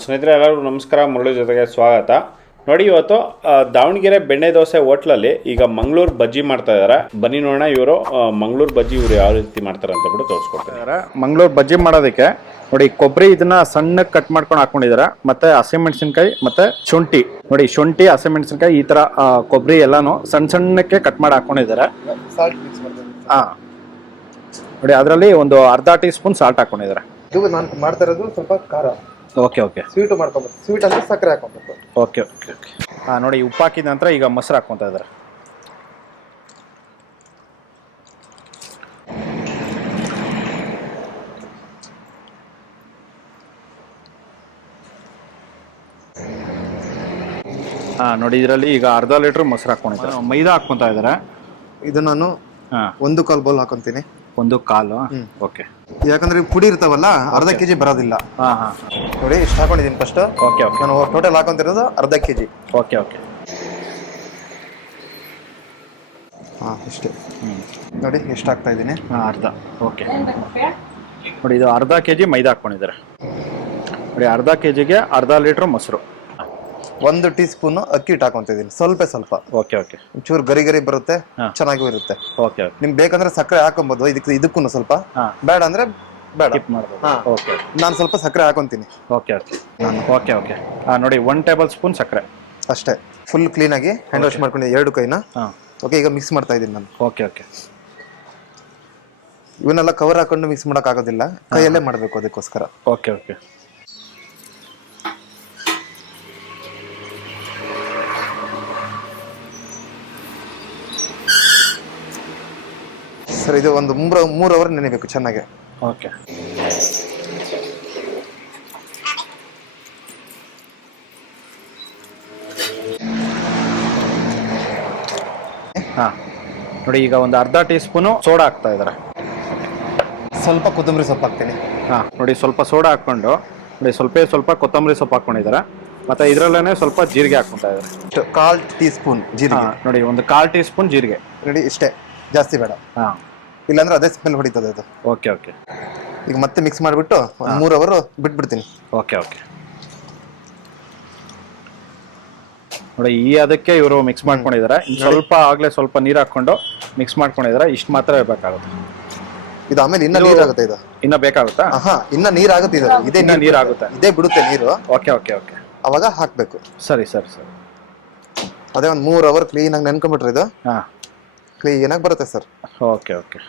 ಸ್ನೇಹಿತರೆ ಎಲ್ಲರಿಗೂ ನಮಸ್ಕಾರ. ಮುರಳಿ ಜೊತೆಗೆ ಸ್ವಾಗತ. ನೋಡಿ, ಇವತ್ತು ದಾವಣಗೆರೆ ಬೆಣ್ಣೆ ದೋಸೆ ಹೋಟ್ಲಲ್ಲಿ ಈಗ ಮಂಗಳೂರು ಬಜ್ಜಿ ಮಾಡ್ತಾ ಇದ್ದಾರೆ. ಬನ್ನಿ ನೋಡೋಣ ಇವರು ಮಂಗಳೂರು ಬಜ್ಜಿ ಇವರು ಯಾವ ರೀತಿ ಮಾಡ್ತಾರೆ ಅಂತ ಬಿಟ್ಟು ತೋರಿಸ್ಕೊಡ್ತಾರೆ. ಮಂಗಳೂರು ಬಜ್ಜಿ ಮಾಡೋದಕ್ಕೆ ನೋಡಿ, ಕೊಬ್ಬರಿ ಇದನ್ನ ಸಣ್ಣಕ್ಕೆ ಕಟ್ ಮಾಡ್ಕೊಂಡು ಹಾಕೊಂಡಿದ್ದಾರೆ. ಮತ್ತೆ ಹಸಿಮೆಣಸಿನ್ಕಾಯಿ ಮತ್ತೆ ಶುಂಠಿ, ನೋಡಿ ಶುಂಠಿ ಹಸಿಮೆಣಸಿನ್ಕಾಯಿ ಈ ತರ ಕೊಬ್ಬರಿ ಎಲ್ಲಾನು ಸಣ್ಣ ಸಣ್ಣಕ್ಕೆ ಕಟ್ ಮಾಡಿ ಹಾಕೊಂಡಿದ್ದಾರೆ. ನೋಡಿ, ಅದರಲ್ಲಿ ಒಂದು ಅರ್ಧ ಟೀ ಸ್ಪೂನ್ ಸಾಲ್ಟ್ ಹಾಕೊಂಡಿದ್ದಾರೆ. ಇದು ನಾನು ಮಾಡ್ತಾ ಇರೋದು ಸ್ವಲ್ಪ ಖಾರ. Okay okay. ಸ್ವೀಟ್ ಮಾಡ್ಕೊಬೇಕು. ಸ್ವೀಟ್ ಅಂದ್ರೆ ಸಕ್ಕರೆ ಹಾಕೊಬೇಕು. Okay okay okay. ನೋಡಿ, ಉಪ್ಪು ಹಾಕಿದ ನಂತರ ಈಗ ಮೊಸರು ಹಾಕ್ಕೊತಾ ಇದ್ದಾರೆ. ನೋಡಿ, ಇದರಲ್ಲಿ ಈಗ ಅರ್ಧ ಲೀಟರ್ ಮೊಸರು ಹಾಕೊಂಡಿದ್ದಾರೆ. ಮೈದಾ ಹಾಕ್ಕೊಂತ ಇದ್ದಾರೆ. ಇದು ನಾನು 1/4 ಬೌಲ್ ಹಾಕೊಂತೀನಿ. 1/4. ಓಕೆ. ಯಾಕಂದ್ರೆ ಪುಡಿ ಇರ್ತಾವಲ್ಲ, ಅರ್ಧ ಕೆಜಿ ಬರೋದಿಲ್ಲ. ನೋಡಿ, ಇಷ್ಟು ಹಾಕೊಂಡಿದ್ದೀನಿ ಫಸ್ಟ್. Okay okay. ನಾನು ಟೋಟಲ್ ಹಾಕೊಂತಿರೋದು ಅರ್ಧ ಕೆಜಿ. Okay okay. ಇಷ್ಟೇ. ನೋಡಿ ಎಷ್ಟು ಹಾಕ್ತಾ ಇದ್ದೀನಿ. ಅರ್ಧ. ಓಕೆ. ನೋಡಿ, ಇದು ಅರ್ಧ ಕೆಜಿ ಮೈದಾ ಹಾಕೊಂಡಿದ್ದಾರೆ. ನೋಡಿ, ಅರ್ಧ ಕೆಜಿಗೆ ಅರ್ಧ ಲೀಟರ್ ಮೊಸರು. 1 ಟೀ ಸ್ಪೂನ್ ಅಕ್ಕಿ ಹಿಟ್ಟು ಹಾಕೊಂತಿದ್ದೀನಿ. ಸ್ವಲ್ಪ ಸ್ವಲ್ಪ. Okay okay. ಚೂರು ಗರಿ ಗರಿ ಬರುತ್ತೆ, ಚೆನ್ನಾಗೂ ಇರುತ್ತೆ. Okay okay. ನಿಮ್ಗೆ ಬೇಕಂದ್ರೆ ಸಕ್ಕರೆ ಹಾಕೊಬಹುದು. ಇದಕ್ಕೂ ಸ್ವಲ್ಪ, ಬೇಡ ಅಂದ್ರೆ ಬೇಡ. ಓಕೆ. ನಾನು ಸ್ವಲ್ಪ ಸಕ್ಕರೆ ಹಾಕೊಂತೀನಿ. Okay okay. Okay okay. ನೋಡಿ, 1 ಟೇಬಲ್ ಸ್ಪೂನ್ ಸಕ್ಕರೆ ಅಷ್ಟೇ. ಫುಲ್ ಕ್ಲೀನ್ ಆಗಿ ಹ್ಯಾಂಡ್ ವಾಶ್ ಮಾಡ್ಕೊಂಡಿದ್ದೀನಿ 2 ಕೈನ. ಓಕೆ, ಈಗ ಮಿಕ್ಸ್ ಮಾಡ್ತಾ ಇದ್ದೀನಿ ನಾನು. Okay okay. ಇವನ್ನೆಲ್ಲ ಕವರ್ ಹಾಕೊಂಡು ಮಿಕ್ಸ್ ಮಾಡಕ್ ಆಗೋದಿಲ್ಲ, ಕೈಯಲ್ಲೇ ಮಾಡಬೇಕು. ಅದಕ್ಕೋಸ್ಕರ. Okay okay. ಸರ್, ಇದು ಒಂದು 3 ಅವರ್ ನೆನೆಬೇಕು ಚೆನ್ನಾಗಿ. ಓಕೆ. ನೋಡಿ, ಈಗ ಒಂದು ಅರ್ಧ ಟೀ ಸ್ಪೂನು ಸೋಡಾ ಹಾಕ್ತಾ ಇದ್ದಾರೆ. ಸ್ವಲ್ಪ ಕೊತ್ತಂಬರಿ ಸೊಪ್ಪು ಹಾಕ್ತೀನಿ. ನೋಡಿ, ಸ್ವಲ್ಪ ಸೋಡಾ ಹಾಕೊಂಡು ನೋಡಿ, ಸ್ವಲ್ಪ ಕೊತ್ತಂಬರಿ ಸೊಪ್ಪು ಹಾಕೊಂಡಿದ್ದಾರೆ. ಮತ್ತೆ ಇದರಲ್ಲೇನೆ ಸ್ವಲ್ಪ ಜೀರಿಗೆ ಹಾಕ್ಕೊಂತಾ ಇದ್ದಾರೆ. 1/4 ಟೀ ಸ್ಪೂನ್ ಜೀರಿಗೆ. ನೋಡಿ, ಒಂದು 1/4 ಟೀ ಸ್ಪೂನ್ ಜೀರಿಗೆ. ರೆಡಿ, ಇಷ್ಟೇ, ಜಾಸ್ತಿ ಬೇಡ. ಇಲ್ಲಾಂದ್ರೆ ಅದೇ ಸ್ಮೆಲ್ ಹೊಡಿತದೆ ಅದು. Okay okay. ಈಗ ಮತ್ತೆ ಮಿಕ್ಸ್ ಮಾಡಿಬಿಟ್ಟು 3 ಅವರ್ ಬಿಟ್ಬಿಡ್ತೀನಿ. Okay okay. ನೋಡಿ, ಅದಕ್ಕೆ ಇವರು ಮಿಕ್ಸ್ ಮಾಡ್ಕೊಂಡಿದ್ದಾರೆ. ಸ್ವಲ್ಪ ಆಗ್ಲೇ ಸ್ವಲ್ಪ ನೀರು ಹಾಕೊಂಡು ಮಿಕ್ಸ್ ಮಾಡ್ಕೊಂಡಿದ್ದಾರೆ. ಇಷ್ಟು ಮಾತ್ರ ಬೇಕಾಗುತ್ತೆ. ಇದು ಆಮೇಲೆ ಇನ್ನ ನೀರಾಗುತ್ತೆ. ಇದು ಇನ್ನ ಬೇಕಾಗುತ್ತಾ? ಇನ್ನ ನೀರಾಗುತ್ತೆ. ಇದು ಇದೇ ನೀರಾಗುತ್ತೆ. ಇದೇ ಬಿಡುತ್ತೆ ನೀರು. Okay okay okay. ಅವಾಗ ಹಾಕ್ಬೇಕು. ಸರಿ ಸರಿ ಸರಿ. ಅದೇ ಒಂದು 3 ಅವರ್ ಕ್ಲೀನ್ ಆಗಿ ನೆನ್ಕೊಂಡ್ಬಿಟ್ರೆ ಇದು ಕ್ಲೀನ್ ಆಗಿ ಬರುತ್ತೆ ಸರ್. Okay okay.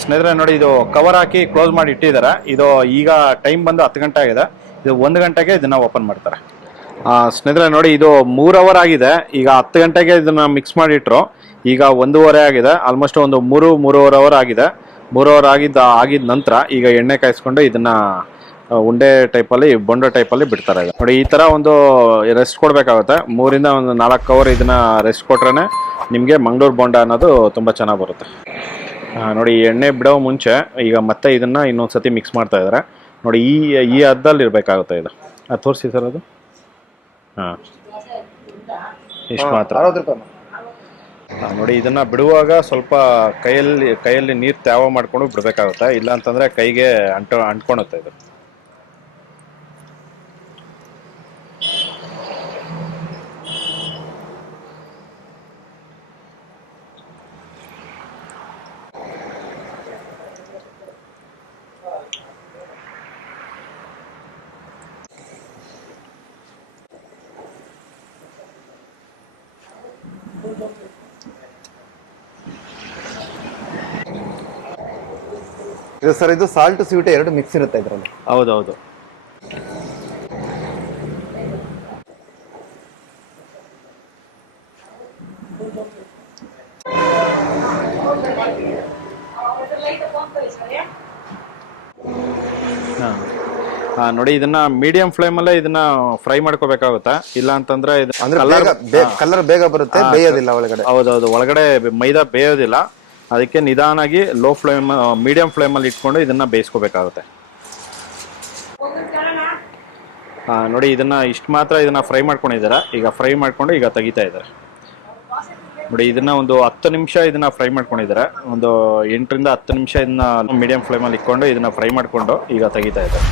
ಸ್ನೇಹಿತರೆ, ನೋಡಿ, ಇದು ಕವರ್ ಹಾಕಿ ಕ್ಲೋಸ್ ಮಾಡಿ ಇಟ್ಟಿದ್ದಾರೆ. ಇದು ಈಗ ಟೈಮ್ ಬಂದು 10 ಗಂಟೆ ಆಗಿದೆ. ಇದು 1 ಗಂಟೆಗೆ ಇದನ್ನ ಓಪನ್ ಮಾಡ್ತಾರೆ. ಸ್ನೇಹಿತರೆ, ನೋಡಿ, ಇದು 3 ಅವರ್ ಆಗಿದೆ. ಈಗ 10 ಗಂಟೆಗೆ ಇದನ್ನ ಮಿಕ್ಸ್ ಮಾಡಿಟ್ರು. ಈಗ 1:30 ಆಗಿದೆ. ಆಲ್ಮೋಸ್ಟ್ ಒಂದು 3-3.5 ಅವರ್ ಆಗಿದೆ. 3 ಅವರ್ ಆಗಿದ ನಂತರ ಈಗ ಎಣ್ಣೆ ಕಾಯಿಸ್ಕೊಂಡು ಇದನ್ನ ಉಂಡೆ ಟೈಪಲ್ಲಿ, ಬೊಂಡ ಟೈಪಲ್ಲಿ ಬಿಡ್ತಾರೆ. ನೋಡಿ, ಈ ತರ ಒಂದು ರೆಸ್ಟ್ ಕೊಡ್ಬೇಕಾಗುತ್ತೆ. 3ರಿಂದ ಒಂದು 4 ಅವರ್ ಇದನ್ನ ರೆಸ್ಟ್ ಕೊಟ್ರೆ ನಿಮಗೆ ಮಂಗಳೂರು ಬೋಂಡ ಅನ್ನೋದು ತುಂಬಾ ಚೆನ್ನಾಗಿ ಬರುತ್ತೆ. ನೋಡಿ, ಎಣ್ಣೆ ಬಿಡೋ ಮುಂಚೆ ಈಗ ಮತ್ತೆ ಇದನ್ನ ಇನ್ನೊಂದ್ಸತಿ ಮಿಕ್ಸ್ ಮಾಡ್ತಾ ಇದ್ದಾರೆ. ನೋಡಿ, ಈ ಹದ್ದಲ್ಲಿ ಇರಬೇಕಾಗುತ್ತೆ ಇದು. ತೋರಿಸಿ ಸರ್ ಅದು. ಇಷ್ಟು ಮಾತ್ರ. ನೋಡಿ, ಇದನ್ನ ಬಿಡುವಾಗ ಸ್ವಲ್ಪ ಕೈಯಲ್ಲಿ ನೀರು ತ್ಯಾವ ಮಾಡ್ಕೊಂಡು ಬಿಡ್ಬೇಕಾಗುತ್ತೆ. ಇಲ್ಲ ಅಂತಂದ್ರೆ ಕೈಗೆ ಅಂಟ್ಕೊಳುತ್ತೆ ಇದು. ಇದು ಸರ್, ಇದು ಸಾಲ್ಟ್ ಸ್ವೀಟ್ 2 ಮಿಕ್ಸ್ ಇರುತ್ತೆ ಇದರಲ್ಲಿ. ಹೌದೌದು. ನೋಡಿ, ಇದನ್ನ ಮೀಡಿಯಂ ಫ್ಲೇಮಲ್ಲೇ ಇದನ್ನ ಫ್ರೈ ಮಾಡ್ಕೋಬೇಕಾಗುತ್ತೆ. ಇಲ್ಲ ಅಂತಂದ್ರೆ ಕಲರ್ ಬೇಗ ಬರುತ್ತೆ, ಬೇಯೋದಿಲ್ಲ ಒಳಗಡೆ. ಹೌದೌದು, ಒಳಗಡೆ ಮೈದಾ ಬೇಯೋದಿಲ್ಲ. ಅದಕ್ಕೆ ನಿಧಾನಾಗಿ ಮೀಡಿಯಂ ಫ್ಲೇಮಲ್ಲಿ ಇಟ್ಕೊಂಡು ಇದನ್ನ ಬೇಯಿಸ್ಕೋಬೇಕಾಗುತ್ತೆ. ನೋಡಿ, ಇದನ್ನ ಇಷ್ಟು ಮಾತ್ರ ಇದನ್ನ ಫ್ರೈ ಮಾಡ್ಕೊಂಡಿದ್ದಾರೆ. ಈಗ ಫ್ರೈ ಮಾಡ್ಕೊಂಡು ಈಗ ತೆಗಿತಾ ಇದ್ದಾರೆ. ನೋಡಿ, ಇದನ್ನ ಒಂದು 10 ನಿಮಿಷ ಇದನ್ನ ಫ್ರೈ ಮಾಡ್ಕೊಂಡಿದ್ದಾರೆ. ಒಂದು 8 ರಿಂದ 10 ನಿಮಿಷ ಇದನ್ನ ಮೀಡಿಯಂ ಫ್ಲೇಮಲ್ಲಿ ಇಟ್ಕೊಂಡು ಇದನ್ನ ಫ್ರೈ ಮಾಡ್ಕೊಂಡು ಈಗ ತೆಗಿತಾ ಇದ್ದಾರೆ.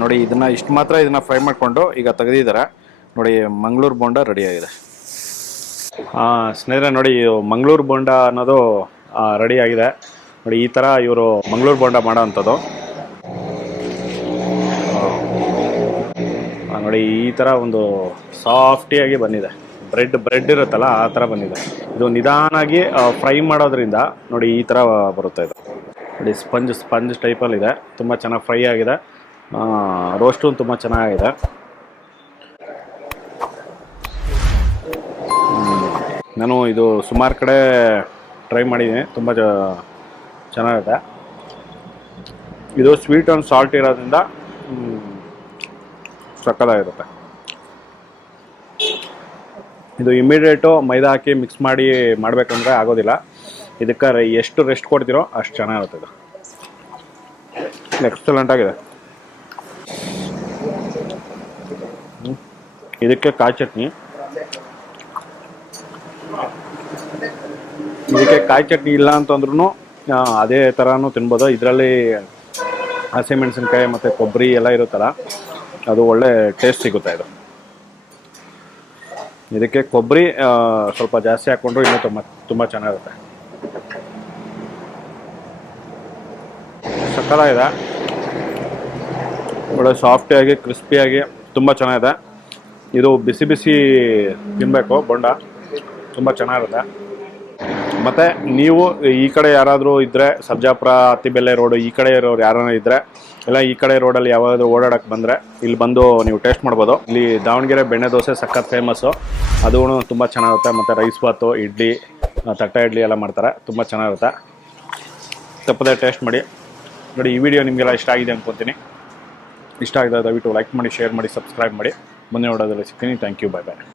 ನೋಡಿ ಇಷ್ಟು ಮಾತ್ರ ಇದನ್ನ ಫ್ರೈ ಮಾಡಿಕೊಂಡು ಈಗ ತೆಗೆದಿದ್ದಾರೆ. ನೋಡಿ ಮಂಗಳೂರು ಬೋಂಡ ರೆಡಿ ಆಗಿದೆ. ಸ್ನೇಹಿತರೆ ನೋಡಿ ಮಂಗಳೂರು ಬೋಂಡ ಅನ್ನೋದು ರೆಡಿ ಆಗಿದೆ. ನೋಡಿ ಈ ಥರ ಇವರು ಮಂಗಳೂರು ಬೋಂಡ ಮಾಡೋ ಅಂಥದ್ದು. ನೋಡಿ ಈ ಥರ ಒಂದು ಸಾಫ್ಟಿಯಾಗಿ ಬಂದಿದೆ. ಬ್ರೆಡ್ ಇರುತ್ತಲ್ಲ ಆ ಥರ ಬಂದಿದೆ. ಇದು ನಿಧಾನಾಗಿ ಫ್ರೈ ಮಾಡೋದ್ರಿಂದ ನೋಡಿ ಈ ಥರ ಬರುತ್ತೆ. ಇದು ನೋಡಿ ಸ್ಪಂಜ್ ಟೈಪಲ್ಲಿದೆ. ತುಂಬ ಚೆನ್ನಾಗಿ ಫ್ರೈ ಆಗಿದೆ. ರೋಸ್ಟು ತುಂಬ ಚೆನ್ನಾಗಿದೆ. ನಾನು ಇದು ಸುಮಾರು ಕಡೆ ಟ್ರೈ ಮಾಡಿದ್ದೀನಿ. ತುಂಬ ಚೆನ್ನಾಗಿದೆ. ಇದು ಸ್ವೀಟ್ ಆ್ಯಂಡ್ ಸಾಲ್ಟ್ ಇರೋದ್ರಿಂದ ಸಕ್ಕತ್ತಾಗಿರುತ್ತೆ. ಇದು ಇಮಿಡಿಯೇಟು ಮೈದಾ ಹಾಕಿ ಮಿಕ್ಸ್ ಮಾಡಿ ಮಾಡಬೇಕಂದ್ರೆ ಆಗೋದಿಲ್ಲ. ಇದಕ್ಕೆ ಎಷ್ಟು ರೆಸ್ಟ್ ಕೊಡ್ತೀರೋ ಅಷ್ಟು ಚೆನ್ನಾಗಿರುತ್ತೆ. ಇದು ಎಕ್ಸಲೆಂಟ್ ಆಗಿದೆ. ಇದಕ್ಕೆ ಕಾಯಿ ಚಟ್ನಿ ಇಲ್ಲ ಅಂತಂದ್ರೂ ಅದೇ ಥರನೂ ತಿನ್ಬೋದು. ಇದರಲ್ಲಿ ಹಸಿಮೆಣಸಿನ್ಕಾಯಿ ಮತ್ತು ಕೊಬ್ಬರಿ ಎಲ್ಲ ಇರುತ್ತಲ್ಲ, ಅದು ಒಳ್ಳೆ ಟೇಸ್ಟ್ ಸಿಗುತ್ತೆ. ಇದಕ್ಕೆ ಕೊಬ್ಬರಿ ಸ್ವಲ್ಪ ಜಾಸ್ತಿ ಹಾಕ್ಕೊಂಡ್ರು ಇನ್ನೂ ತುಂಬ ಚೆನ್ನಾಗಿರುತ್ತೆ. ಸಕ್ಕತ್ತಾಗಿದೆ. ಒಳ್ಳೆ ಸಾಫ್ಟಿಯಾಗಿ ಕ್ರಿಸ್ಪಿಯಾಗಿ ತುಂಬ ಚೆನ್ನಾಗಿದೆ. ಇದು ಬಿಸಿ ಬಿಸಿ ತಿನ್ನಬೇಕು ಬೋಂಡ, ತುಂಬ ಚೆನ್ನಾಗಿರುತ್ತೆ. ಮತ್ತು ನೀವು ಈ ಕಡೆ ಯಾರಾದರೂ ಇದ್ದರೆ, ಸರ್ಜಾಪುರ ಅತ್ತಿಬೆಲೆ ರೋಡು ಈ ಕಡೆ ಇರೋರು ಯಾರಾದ್ರೂ ಇದ್ದರೆ, ಇಲ್ಲ ಈ ಕಡೆ ರೋಡಲ್ಲಿ ಯಾವಾಗಾದ್ರೂ ಓಡಾಡೋಕ್ಕೆ ಬಂದರೆ ಇಲ್ಲಿ ಬಂದು ನೀವು ಟೇಸ್ಟ್ ಮಾಡ್ಬೋದು. ಇಲ್ಲಿ ದಾವಣಗೆರೆ ಬೆಣ್ಣೆ ದೋಸೆ ಸಖತ್ ಫೇಮಸ್ಸು. ಅದು ತುಂಬ ಚೆನ್ನಾಗಿರುತ್ತೆ. ಮತ್ತು ರೈಸ್ ಬಾತು, ಇಡ್ಲಿ, ತಟ್ಟೆ ಇಡ್ಲಿ ಎಲ್ಲ ಮಾಡ್ತಾರೆ. ತುಂಬ ಚೆನ್ನಾಗಿರುತ್ತೆ. ತಪ್ಪದೆ ಟೇಸ್ಟ್ ಮಾಡಿ. ನೋಡಿ ಈ ವಿಡಿಯೋ ನಿಮಗೆಲ್ಲ ಇಷ್ಟ ಆಗಿದೆ ಅನ್ಕೊತೀನಿ. ಇಷ್ಟ ಆಗಿದೆ ದಯವಿಟ್ಟು ಲೈಕ್ ಮಾಡಿ, ಶೇರ್ ಮಾಡಿ, ಸಬ್ಸ್ಕ್ರೈಬ್ ಮಾಡಿ. ಮುಂದೆ ನೋಡೋದ್ರಲ್ಲಿ ಸಿಗ್ತೀನಿ. Thank you. Bye bye.